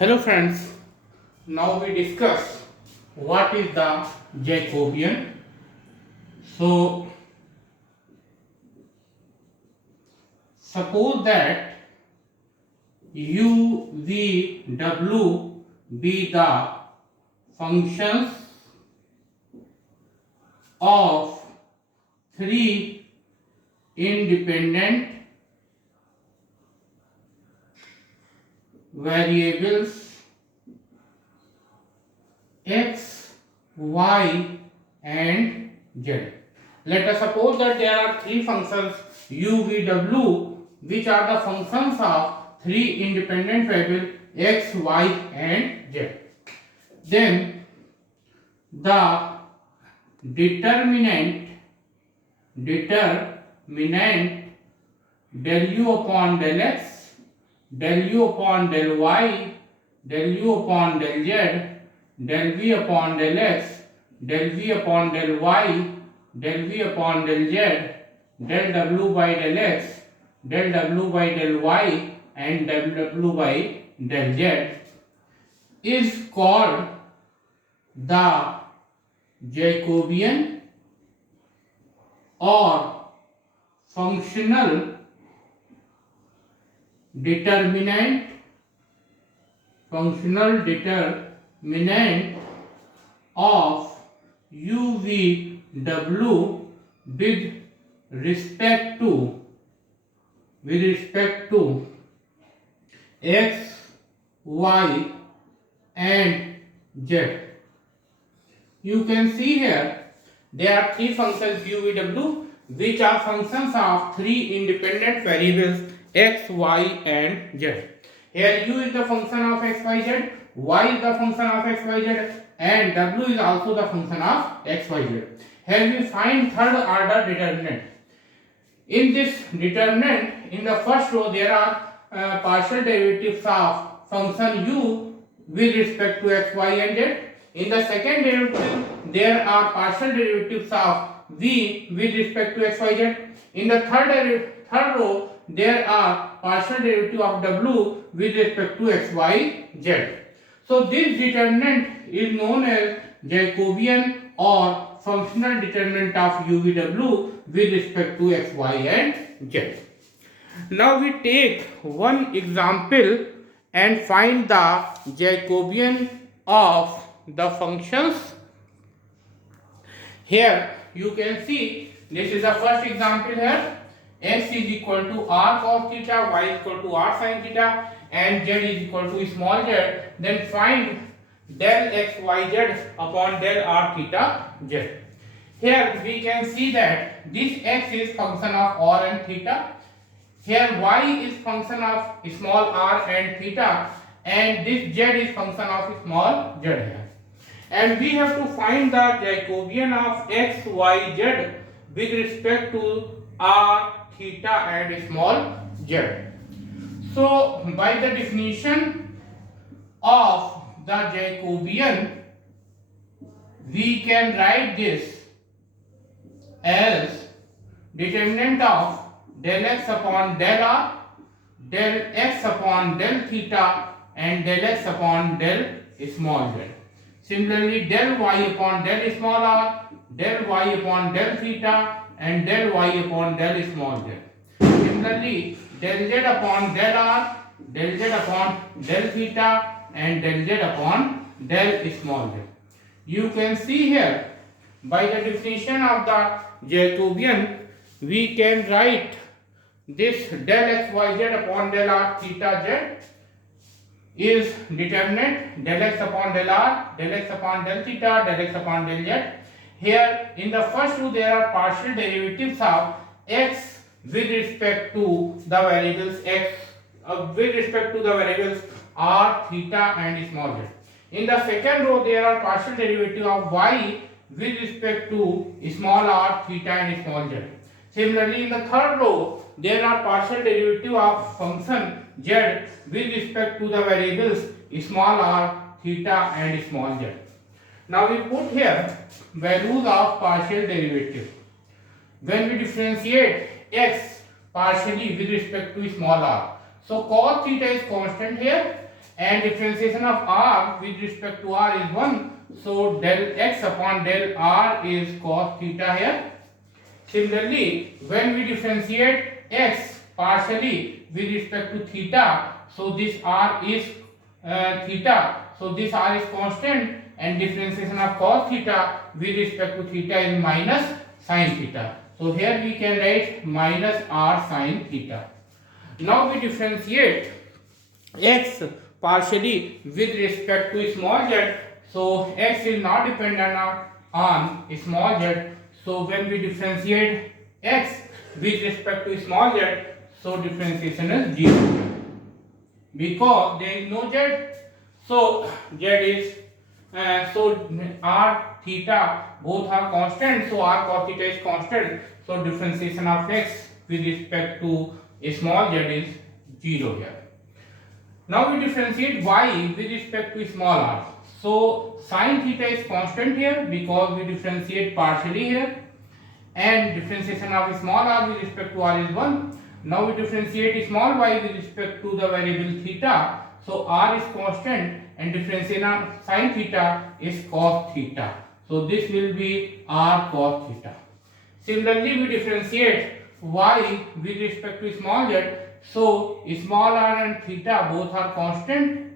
Hello friends, now we discuss what is the Jacobian. So suppose that u, v, w be the functions of three independent variables x, y and z. Let us suppose that there are three functions u, v, w which are the functions of three independent variables x, y and z. Then the determinant del u upon del x, del u upon del y, del u upon del z, del v upon del x, del v upon del y, del v upon del z, del w by del x, del w by del y and del w by del z is called the Jacobian or functional determinant of u, v, w with respect to x, y and z. You can see here there are three functions u, v, w which are functions of three independent variables x, y and z. Here u is the function of x, y, z, y is the function of x, y, z and w is also the function of x, y, z. Here we find third order determinant. In this determinant, in the first row there are partial derivatives of function u with respect to x, y and z. In the second derivative, there are partial derivatives of v with respect to x, y, z. In the third row, there are partial derivative of w with respect to x, y, z. So this determinant is known as Jacobian or functional determinant of u, v, w with respect to x, y and z. Now we take one example and find the Jacobian of the functions. Here you can see this is the first example here. X is equal to r cos theta, y is equal to r sin theta and z is equal to small z. Then find del x, y, z upon del r theta z. Here we can see that this x is function of r and theta. Here y is function of small r and theta and this z is function of small z here. And we have to find the Jacobian of x, y, z with respect to r, theta and small z. So by the definition of the Jacobian, we can write this as determinant of del x upon del r, del x upon del theta and del x upon del small z. Similarly, del y upon del small r, del y upon del theta and del y upon del small z. Similarly, del z upon del r, del z upon del theta and del z upon del small z. You can see here by the definition of the Jacobian, we can write this del x, y, z upon del r, theta, z is determinant del x upon del r, del x upon del theta, del x upon del z. Here in the first two there are partial derivatives of x with respect to the variables x, with respect to the variables r, theta and small z. In the second row there are partial derivative of y with respect to small r, theta and small z. Similarly, in the third row there are partial derivative of function z with respect to the variables small r, theta and small z. Now we put here values of partial derivative. When we differentiate x partially with respect to small r, so cos theta is constant here and differentiation of r with respect to r is 1. So del x upon del r is cos theta here. Similarly, when we differentiate x partially with respect to theta, so this r is theta, so this r is constant, and differentiation of cos theta with respect to theta is minus sin theta. So here we can write minus r sin theta. Now we differentiate x partially with respect to small z. So x is not dependent on small z. So when we differentiate x with respect to small z, so differentiation is 0 because there is no z. So z is so r theta both are constant. So r cos theta is constant. So differentiation of x with respect to small z is 0 here. Now we differentiate y with respect to small r. So sin theta is constant here because we differentiate partially here, and differentiation of small r with respect to r is 1. Now we differentiate small y with respect to the variable theta. So r is constant and differentiation of sin theta is cos theta. So this will be r cos theta. Similarly, we differentiate y with respect to small z. So small r and theta both are constant.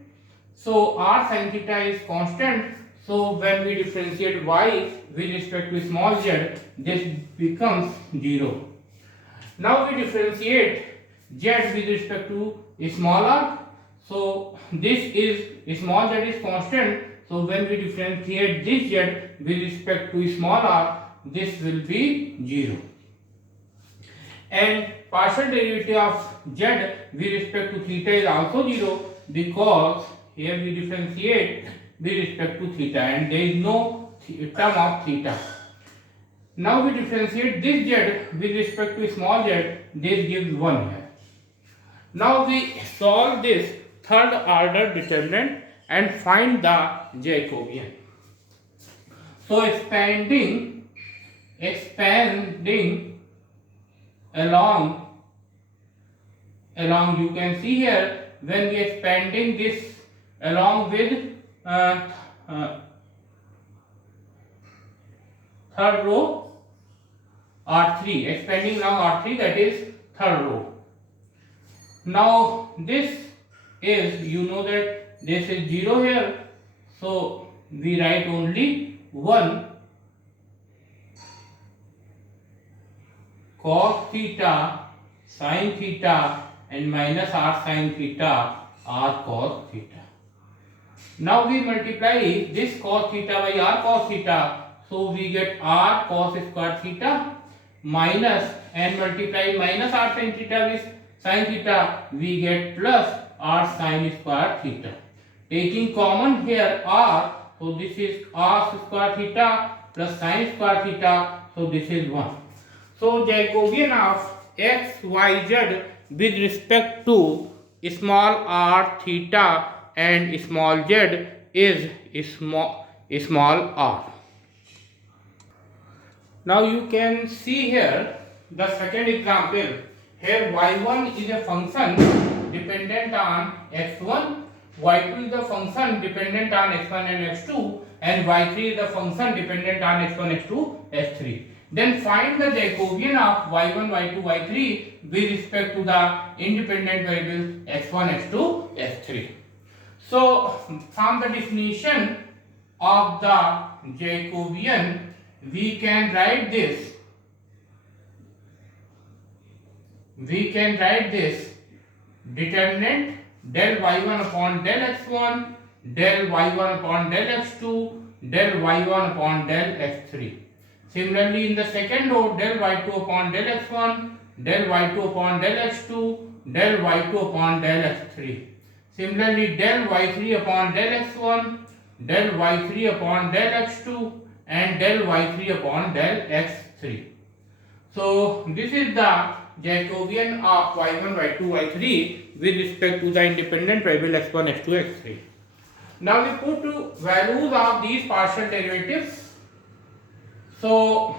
So r sin theta is constant. So when we differentiate y with respect to small z, this becomes 0. Now we differentiate z with respect to small r. So this is small z is constant. So when we differentiate this z with respect to small r, this will be 0. And partial derivative of z with respect to theta is also 0 because here we differentiate with respect to theta and there is no term of theta. Now we differentiate this z with respect to small z, this gives 1 here. Now we solve this third order determinant and find the Jacobian. So expanding along you can see here, when we expanding this along with third row R3, expanding along R3, that is third row. Now this is, you know that this is 0 here, so we write only 1 cos theta sin theta and minus r sin theta r cos theta. Now we multiply this cos theta by r cos theta, so we get r cos square theta minus, and multiply minus r sin theta with sin theta, we get plus r sin square theta. Taking common here r, so this is r square theta plus sin square theta, so this is 1. So Jacobian of x, y, z with respect to small r theta and small z is small r. Now you can see here the second example. Here y1 is a function dependent on x1, y2 is a function dependent on x1 and x2, and y3 is a function dependent on x1, x2, x3. Then find the Jacobian of y1, y2, y3 with respect to the independent variables x1, x2, x3. So from the definition of the Jacobian, we can write this. Determinant del y1 upon del x1, del y1 upon del x2, del y1 upon del x3. Similarly, in the second row, del y2 upon del x1, del y2 upon del x2, del y2 upon del x3. Similarly, del y3 upon del x1, del y3 upon del x2, and del y3 upon del x3. So this is the Jacobian of y1, y2, y3 with respect to the independent variable x1, x2, x3. Now we put values of these partial derivatives. So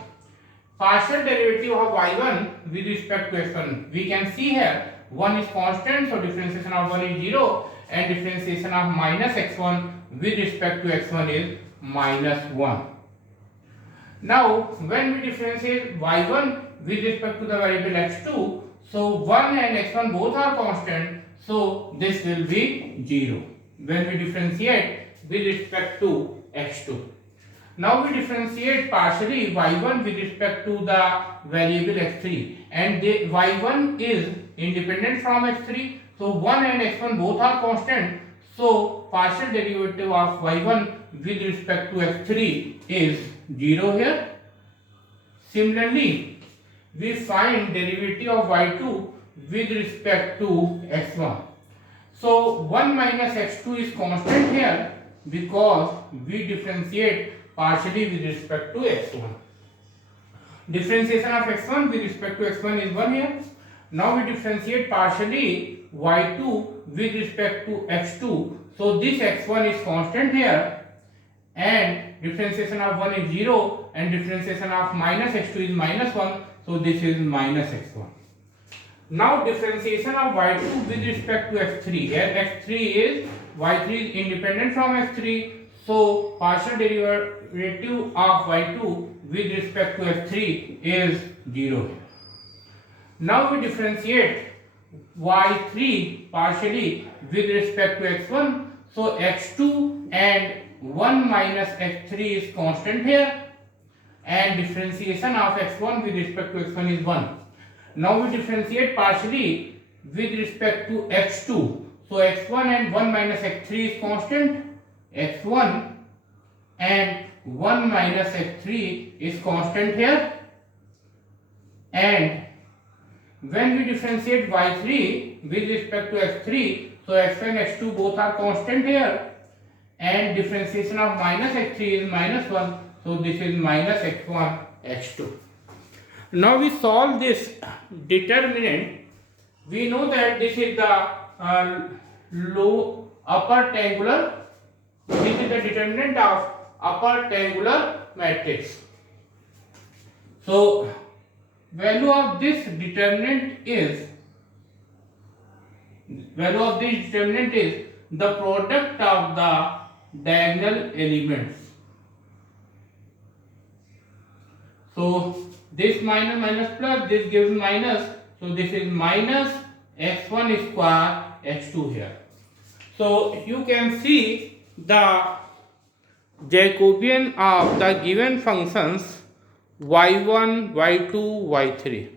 partial derivative of y1 with respect to x1, we can see here 1 is constant, so differentiation of 1 is 0, and differentiation of minus x1 with respect to x1 is minus 1. Now when we differentiate y1 with respect to the variable x2, so 1 and x1 both are constant, so this will be 0 when we differentiate with respect to x2. Now we differentiate partially y1 with respect to the variable x3, and y1 is independent from x3, so 1 and x1 both are constant, so partial derivative of y1 with respect to x3 is 0 here. Similarly, we find derivative of y2 with respect to x1. So 1 minus x2 is constant here because we differentiate partially with respect to x1. Differentiation of x1 with respect to x1 is 1 here. Now we differentiate partially y2 with respect to x2. So this x1 is constant here, and differentiation of 1 is 0, and differentiation of minus x2 is minus 1. So this is minus x1. Now differentiation of y2 with respect to x3. Here x3 is, y3 is independent from x3. So partial derivative of y2 with respect to x3 is 0 here. Now we differentiate y3 partially with respect to x1. So x2 and 1 minus x3 is constant here, and differentiation of x1 with respect to x1 is 1. Now we differentiate partially with respect to x2. So x1 and 1 minus x3 is constant, x1 and 1 minus x3 is constant here, and when we differentiate y3 with respect to x3, so x1 and x2 both are constant here, and differentiation of minus x3 is minus 1, so this is minus x1 x2. Now we solve this determinant. We know that this is the upper triangular. This is the determinant of upper triangular matrix. So value of this determinant is the product of the diagonal elements. So this minus minus plus, this gives minus, so this is minus x1 square x2 here. So you can see the Jacobian of the given functions y1, y2, y3.